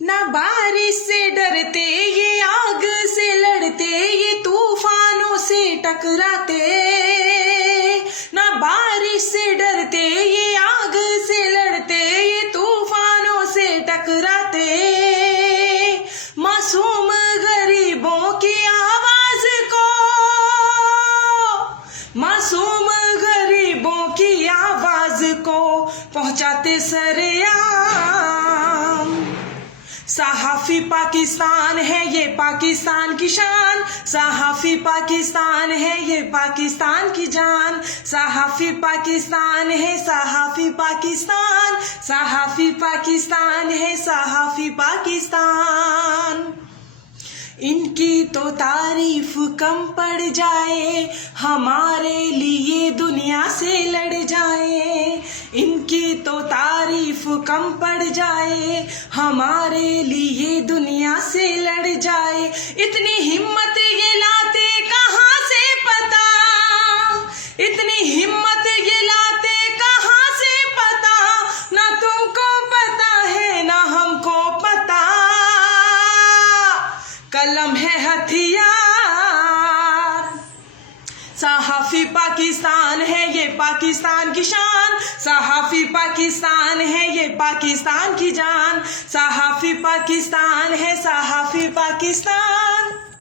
ना बारिश से डरते ये आग से लड़ते, ये तूफानों से टकराते। ना बारिश से डरते ये आग से लड़ते, ये तूफानों से टकराते। मासूम गरीबों की आवाज को, मासूम गरीबों की आवाज को पहुंचाते सरेआम। सहाफी पाकिस्तान है ये पाकिस्तान की शान, सहाफी पाकिस्तान है ये पाकिस्तान की जान। सहाफी पाकिस्तान है सहाफी पाकिस्तान, सहाफी पाकिस्तान है सहाफी पाकिस्तान। इनकी तो तारीफ कम पड़ जाए, हमारे लिए दुनिया से लड़ जाए। इनकी तो तारीफ कम पड़ जाए, हमारे लिए दुनिया से लड़ जाए। इतनी हिम्मत ये लाते कहाँ से पता, इतनी हिम्मत ये लाते कहाँ से पता। ना तुमको पता है ना हमको पता, कलम है हथियार। सहाफी पाकिस्तान है ये पाकिस्तान की शान, सहाफी पाकिस्तान है ये पाकिस्तान की जान। सहाफी पाकिस्तान है सहाफी पाकिस्तान।